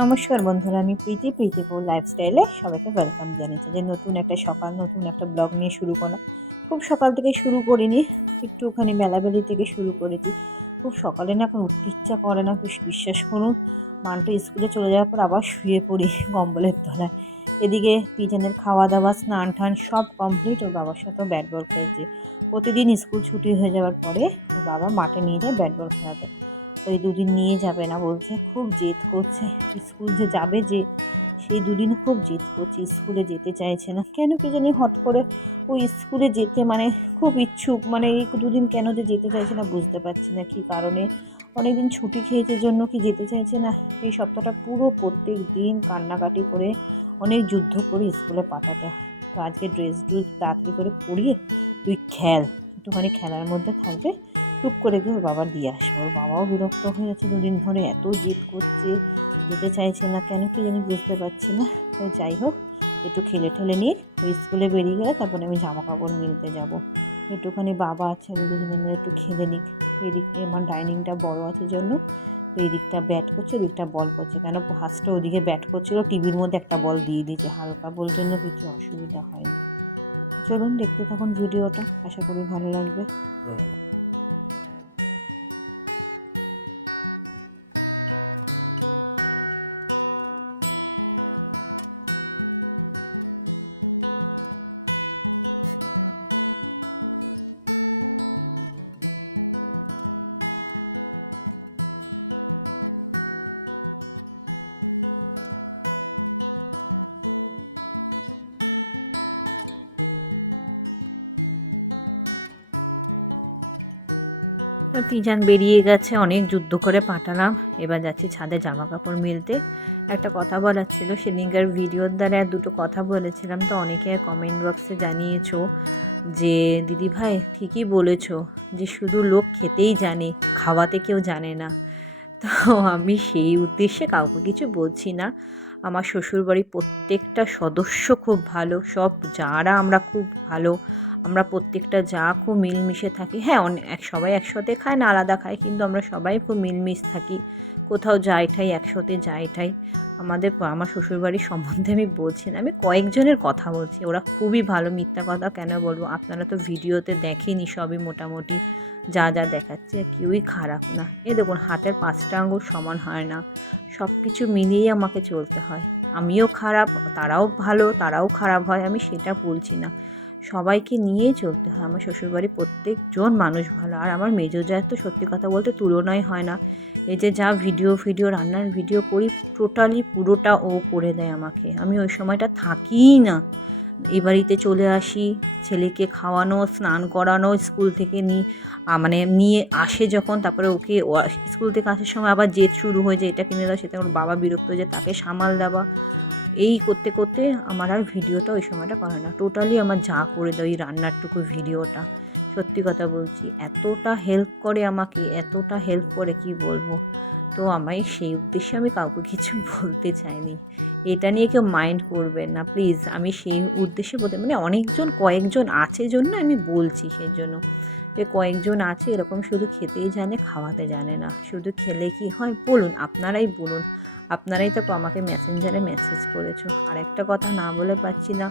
নমস্কার বন্ধুরা, আমি প্রীতিপুর লাইফস্টাইলে সবাইকে ওয়েলকাম জানাচ্ছি। যে নতুন একটা সকাল, নতুন একটা ব্লগ নিয়ে শুরু করা। খুব সকাল থেকে শুরু করিনি, একটুখানি বেলাবেলি থেকে শুরু করেছি। খুব সকালে না এখন উঠতে ইচ্ছা করে না, বিশ্বাস করুন। মানটা স্কুলে চলে যাওয়ার পর আবার শুয়ে পড়ি কম্বলের তলায়। এদিকে পিজনের খাওয়া দাওয়া, স্নান টান সব কমপ্লিট। ওর বাবার সাথে ব্যাট বল খেলছে। প্রতিদিন স্কুল ছুটি হয়ে যাওয়ার পরে বাবা মাঠে নিয়ে যায় ব্যাট বল খেলাতে। এই দুদিন নিয়ে যাবে না বলছে, খুব জেদ করছে। স্কুল যে যাবে, যে সেই দুদিন খুব জেদ করছে, স্কুলে যেতে চাইছে না কেন কি জানি। হট করে ওই স্কুলে যেতে খুব ইচ্ছুক, এই দুদিন কেন যে যেতে চাইছে না বুঝতে পারছি না কি কারণে। অনেকদিন ছুটি খেয়েছে জন্য কি যেতে চাইছে না। এই সপ্তাহটা পুরো প্রত্যেক দিন কান্নাকাটি করে অনেক যুদ্ধ করে স্কুলে পাঠাতে হয়। তো আজকে ড্রেস তাড়াতাড়ি করে পরিয়ে তুই খেল, একটুখানি খেলার মধ্যে থাকবে, টুক করে গিয়ে বাবা দিয়ে আসবে। ওর বাবাও বিরক্ত হয়েছে, দুদিন ধরে এত জিদ করছে, যেতে চাইছে না কেন কি আমি বুঝতে পারছি না। তো যাই হোক, একটু খেলে ঠেলে নিয়ে স্কুলে বেরিয়ে গেলে তারপরে আমি জামা কাপড় কিনতে যাবো। একটুখানি বাবা আছে, দুদিন একটু খেলে নিক। এদিকটা আমার ডাইনিংটা বড় আছে জন্য এই দিকটা ব্যাট করছে, ওদিকটা বল করছে। কেন ফার্স্টে ওদিকে ব্যাট করছিল, টিভির মধ্যে একটা বল দিয়ে দিয়েছে, হালকা বল জন্য কিছু অসুবিধা হয়। চলুন দেখতে থাকুন ভিডিওটা, আশা করি ভালো লাগবে। তিজান বেরিয়ে গেছে, অনেক যুদ্ধ করে পাঠালাম। এবার যাচ্ছি ছাদে জামা কাপড় মেলতে। একটা কথা বলার ছিল, সেদিনকার ভিডিওর দ্বারা দুটো কথা বলেছিলাম, তো অনেকে কমেন্ট বক্সে জানিয়েছো যে দিদি ভাই ঠিকই বলেছো, যে শুধু লোক খেতেই জানে, খাওয়াতে কেউ জানে না। তো আমি সেই উদ্দেশ্যে কাউকে কিছু বলছি না। আমার শ্বশুরবাড়ির প্রত্যেকটা সদস্য খুব ভালো, সব যারা আমরা খুব ভালো। আমরা প্রত্যেকটা যা খুব মিলমিশে থাকি। হ্যাঁ, সবাই একসাথে খায় না, আলাদা খায়, কিন্তু আমরা সবাই খুব মিলমিশ থাকি। কোথাও যাই একসাথে যাই। আমার শ্বশুরবাড়ির সম্বন্ধে আমি বলছি না, আমি কয়েকজনের কথা বলছি। ওরা খুবই ভালো, মিথ্যা কথা কেন বলবো। আপনারা তো ভিডিওতে দেখেনি, সবই মোটামুটি যা দেখাচ্ছে, কেউই খারাপ না। এই দেখুন, হাতের 5টা আঙুল সমান হয় না, সব কিছু মিলিয়ে আমাকে চলতে হয়। আমিও খারাপ, তারাও ভালো, তারাও খারাপ হয়, আমি সেটা বলছি না। সবাইকে নিয়েই চলতে হয়। আমার শ্বশুরবাড়ির প্রত্যেকজন মানুষ ভালো। আর আমার মেজো জায়ের তো সত্যি কথা বলতে তুলনাই হয় না। এই যে যা ভিডিও রান্নার ভিডিও করি, টোটালি পুরোটা ও করে দেয় আমাকে। আমি ওই সময়টা থাকিই না, এই বাড়িতে চলে আসি, ছেলেকে খাওয়ানো, স্নান করানো, স্কুল থেকে নিয়ে আসে যখন, তারপরে ওকে স্কুল থেকে আসার সময় আবার জেদ শুরু হয়ে যায়, এটা কিনে দাও সেটা। ওর বাবা বিরক্ত হয়ে যায়, তাকে সামাল দেওয়া, এই করতে করতে আমার আর ভিডিওটা ওই সময়টা করা না। টোটালি আমার যা করে দেয় এই রান্নারটুকু ভিডিওটা। সত্যি কথা বলছি, এতটা হেল্প করে আমাকে, এতটা হেল্প করে কি বলবো। তো আমায় সেই উদ্দেশ্যে আমি কাউকে কিছু বলতে চাইনি। এটা নিয়ে কেউ মাইন্ড করবেন না প্লিজ। আমি সেই উদ্দেশ্যে বলতে কয়েকজন আছে জন্য আমি বলছি। সেই জন্য যে কয়েকজন আছে এরকম, শুধু খেতেই জানে, খাওয়াতে জানে না। শুধু খেলে কি হয় বলুন, আপনারাই বলুন। আপনারাই তো আমাকে মেসেঞ্জারে মেসেজ করেছো। আর একটা কথা না বলে পারছি না,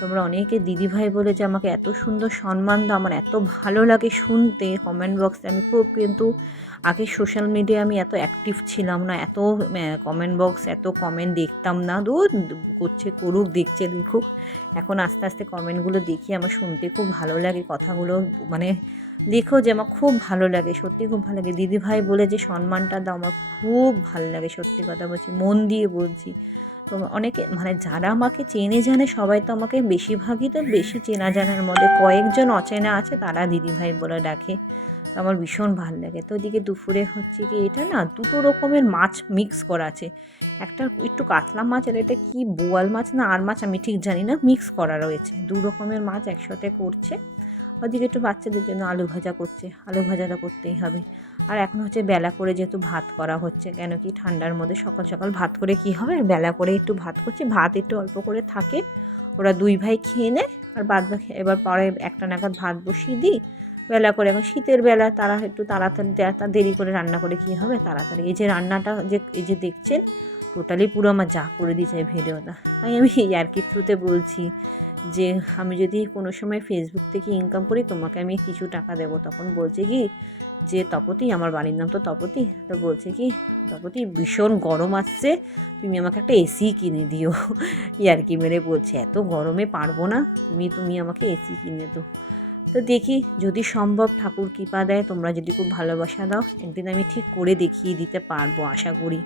তোমরা অনেকে দিদিভাই বলে যে আমাকে এত সুন্দর সম্মান দাও, আমার এত ভালো লাগে শুনতে কমেন্ট বক্সে। আমি খুব, কিন্তু আগে সোশ্যাল মিডিয়ায় আমি এত অ্যাক্টিভ ছিলাম না, এত কমেন্ট বক্স, এত কমেন্ট দেখতাম না। করুক, দেখছে দেখুক। এখন আস্তে আস্তে কমেন্টগুলো দেখি, আমার শুনতে খুব ভালো লাগে কথাগুলো। দেখো যে আমার খুব ভালো লাগে, সত্যি খুব ভালো লাগে। দিদিভাই বলে যে সম্মানটা দাও, আমার খুব ভালো লাগে, সত্যি কথা বলছি, মন দিয়ে বলছি। তো অনেকে যারা আমাকে চেনে জানে, সবাই তো আমাকে বেশিরভাগই তো বেশি চেনা জানার মধ্যে কয়েকজন অচেনা আছে, তারা দিদিভাই বলে ডাকে। আমার ভীষণ ভালো লাগে। তো ওদিকে দুপুরে হচ্ছে কি, এটা না দুটো রকমের মাছ মিক্স করা আছে। একটা একটু কাতলা মাছ, আর এটা কি বোয়াল মাছ না আর মাছ আমি ঠিক জানি না, মিক্স করা রয়েছে। 2 রকমের মাছ একসাথে করছে। ওদিকে একটু বাচ্চাদের জন্য আলু ভাজা করছে, আলু ভাজাটা করতেই হবে। আর এখন হচ্ছে বেলা করে যেহেতু ভাত করা হচ্ছে, কেন কি ঠান্ডার মধ্যে সকাল সকাল ভাত করে কি হবে, বেলা করে একটু ভাত করছি। ভাত একটু অল্প করে থাকে, ওরা 2 ভাই খেয়ে নেয়। আর বাদ বাকি এবার পরে 1টা নাগাদ ভাত বসিয়ে দিই বেলা করে। এখন শীতের বেলা তারা একটু তাড়াতাড়ি দেরি করে রান্না করে কী হবে, তাড়াতাড়ি। এই যে রান্নাটা এই যে দেখছেন, টোটালি পুরো আমার যা করে দিয়েছে ভিডিওটা। তাই আমি ইয়ার্কির থ্রুতে বলছি যে আমি যদি কোনো সময় ফেসবুক থেকে ইনকাম করি তোমাকে আমি কিছু টাকা দেবো। তখন বলছে কি যে তপতি, আমার বাড়ির নাম তো তপতি, তো বলছে কি তপতি ভীষণ গরম আসছে, তুমি আমাকে একটা এসি কিনে দিও। ইয়ার্কি মেরে বলছে এত গরমে পারবো না, তুমি আমাকে এসি কিনে দিও। তো দেখি যদি সম্ভব, ঠাকুর কৃপা দেয়, তোমরা যদি খুব ভালোবাসা দাও, একদিন আমি ঠিক করে দেখিয়ে দিতে পারবো আশা করি।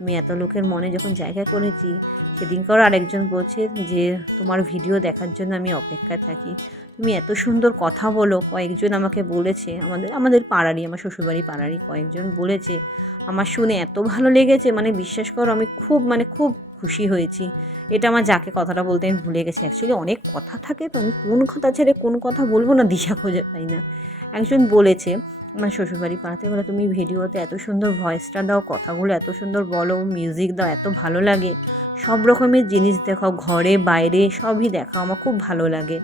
আমি এত লোকের মনে যখন জায়গা করেছি, সেদিনকার আরেকজন বলছে যে তোমার ভিডিও দেখার জন্য আমি অপেক্ষায় থাকি, তুমি এত সুন্দর কথা বলো। কয়েকজন আমাকে বলেছে, আমাদের পাড়ারই, আমার শ্বশুরবাড়ি পাড়ারই কয়েকজন বলেছে, আমার শুনে এত ভালো লেগেছে, মানে বিশ্বাস করো আমি খুব খুশি হয়েছি। এটা আমার যাকে কথাটা বলতে আমি ভুলে গেছি। অ্যাকচুয়ালি অনেক কথা থাকে, তো আমি কোন কথা ছেড়ে কোন কথা বলবো না দিশা খুঁজে পাই না। একজন বলেছে আমার শ্বশুরবাড়ি পাড়াতে, বলে তুমি ভিডিওতে এত সুন্দর ভয়েসটা দাও, কথাগুলো এত সুন্দর বলো, মিউজিক দাও, এত ভালো লাগে, সব রকমের জিনিস দেখাও, ঘরে বাইরে সবই দেখাও, আমার খুব ভালো লাগে।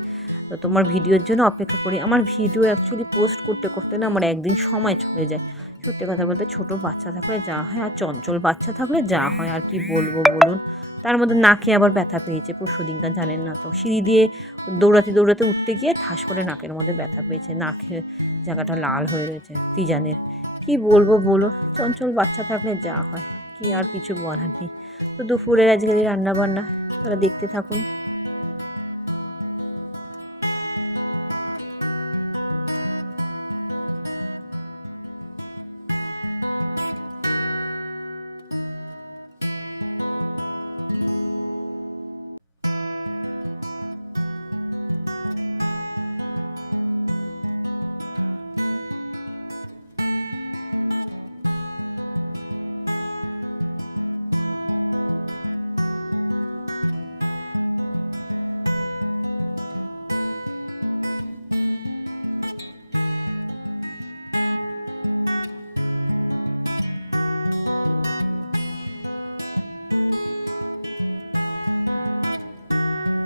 তো তোমার ভিডিওর জন্য অপেক্ষা করি। আমার ভিডিও অ্যাকচুয়ালি পোস্ট করতে করতে না আমার একদিন সময় চলে যায়। সত্যি কথা বলতে ছোটো বাচ্চা থাকলে যা হয়, আর চঞ্চল বাচ্চা থাকলে যা হয়, আর কি বলবো বলুন। তার মধ্যে নাকে আবার ব্যথা পেয়েছে পরশু দিনটা, জানেন না তো, সিঁড়ি দিয়ে দৌড়াতে উঠতে গিয়ে ঠাস করে নাকের মধ্যে ব্যথা পেয়েছে, নাকে জায়গাটা লাল হয়ে গেছে তিজানের। কি বলবো বলো, চঞ্চল বাচ্চা থাকলে যা হয়, কি আর কিছু বলার নেই। তো দুপুরের আজকে রান্না বান্না তারা দেখতে থাকুন।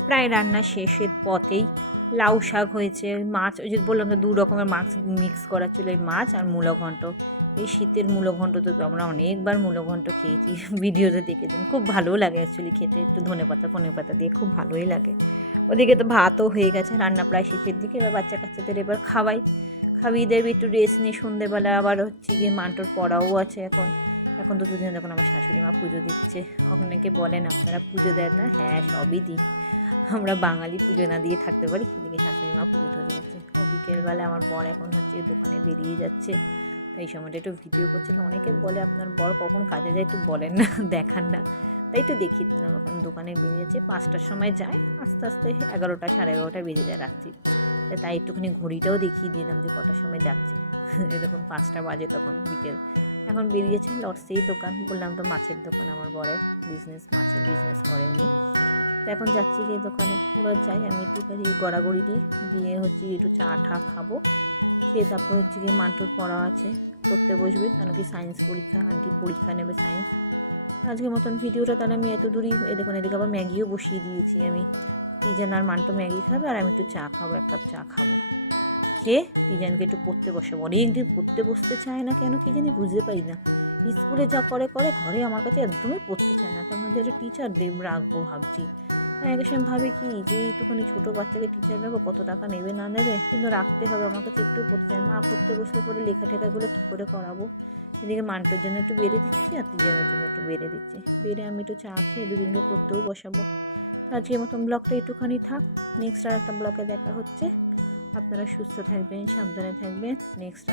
প্রায় রান্না শেষের পথেই লাউ শাক হয়েছে, মাছ ওই যে বললাম না 2 রকমের মাছ মিক্স করা ছিল, এই মাছ আর মূলো ঘন্ট। এই শীতের মূলো ঘন্ট তো আমরা অনেকবার মূলো ঘন্ট খেয়েছি, ভিডিওতে দেখেছি, খুব ভালোও লাগে অ্যাকচুয়ালি খেতে, একটু ধনেপাতা দিয়ে খুব ভালোই লাগে। ওদিকে তো ভাতও হয়ে গেছে, রান্না প্রায় শেষের দিকে। এবার বাচ্চা কাচ্চাদের এবার খাইয়ে দেবে, একটু রেস্ট নিয়ে সন্ধ্যেবেলা আবার হচ্ছে গিয়ে মান্টোর পড়াও আছে। এখন তো দুদিন যখন আমার শাশুড়ি মা পুজো দিচ্ছে, অনেকে বলেন আপনারা পুজো দেন না, হ্যাঁ সবই দিই, আমরা বাঙালি পুজো না দিয়ে থাকতে পারি। বিকেলবেলা আমার বর এখন হচ্ছে দোকানে বেরিয়ে যাচ্ছে, এই সময়টা একটু ভিডিও করছে। অনেকে বলে আপনার বর কখন কাজে যায় একটু বলেন না, দেখান না, তাই তো দেখি দোকানে বেরিয়েছে। 5টার সময় যায়, আস্তে আস্তে 11টা 11:30 বেজে যায় রাত্রি। তাই একটুখানি ঘড়িটাও দেখিয়ে দিলাম যে কটার সময় যাচ্ছে। 5টা বাজে তখন বিকেল, এখন বেরিয়েছে সেই দোকান, বললাম তো মাছের দোকান আমার বরের, বিজনেস করে। এখন যাচ্ছি গিয়ে দোকানে, চাই আমি একটুখানি গড়াগড়ি দিয়ে হচ্ছে একটু চা খাবো, খেয়ে তারপর হচ্ছে গিয়ে মান্টুর পড়া আছে, পড়তে বসবে, কারণ কি সায়েন্স পরীক্ষা নেবে সায়েন্স। আজকের মতন ভিডিওটা তাহলে আমি এত দূরই, দেখুন এদিকে আবার ম্যাগিও বসিয়ে দিয়েছি আমি। তিজান আর মান্টু ম্যাগি খাবে, আর আমি একটু চা খাবো, এক কাপ চা খাবো, খেয়ে তিজানকে একটু পড়তে বসবো। অনেকদিন পড়তে বসতে চায় না কেন কি জানি, বুঝতে পারি না। স্কুলে যা করে ঘরে আমার কাছে একদমই পড়তে চায় না, আমাদের টিচার দেব রাখবো ভাবছি। একজন ভাবে কি যে একটুখানি ছোটো বাচ্চাকে টিচার রাখবো, কত টাকা নেবে না নেবে, কিন্তু রাখতে হবে আমার কাছে, একটু পড়তে না পড়তে বসে করে লেখাগুলো কী করে করাবো। এদিকে মান্টুর জন্য একটু বেড়ে দিচ্ছি, আর তিজানের জন্য একটু বেড়ে দিচ্ছি, বেড়ে আমি একটু চা খেয়ে বিভিন্ন পড়তেও বসাবো। আজকের মতন ব্লগটা একটুখানি থাক, নেক্সট আর একটা ব্লগে দেখা হচ্ছে। আপনারা সুস্থ থাকবেন, সাবধানে থাকবেন, নেক্সট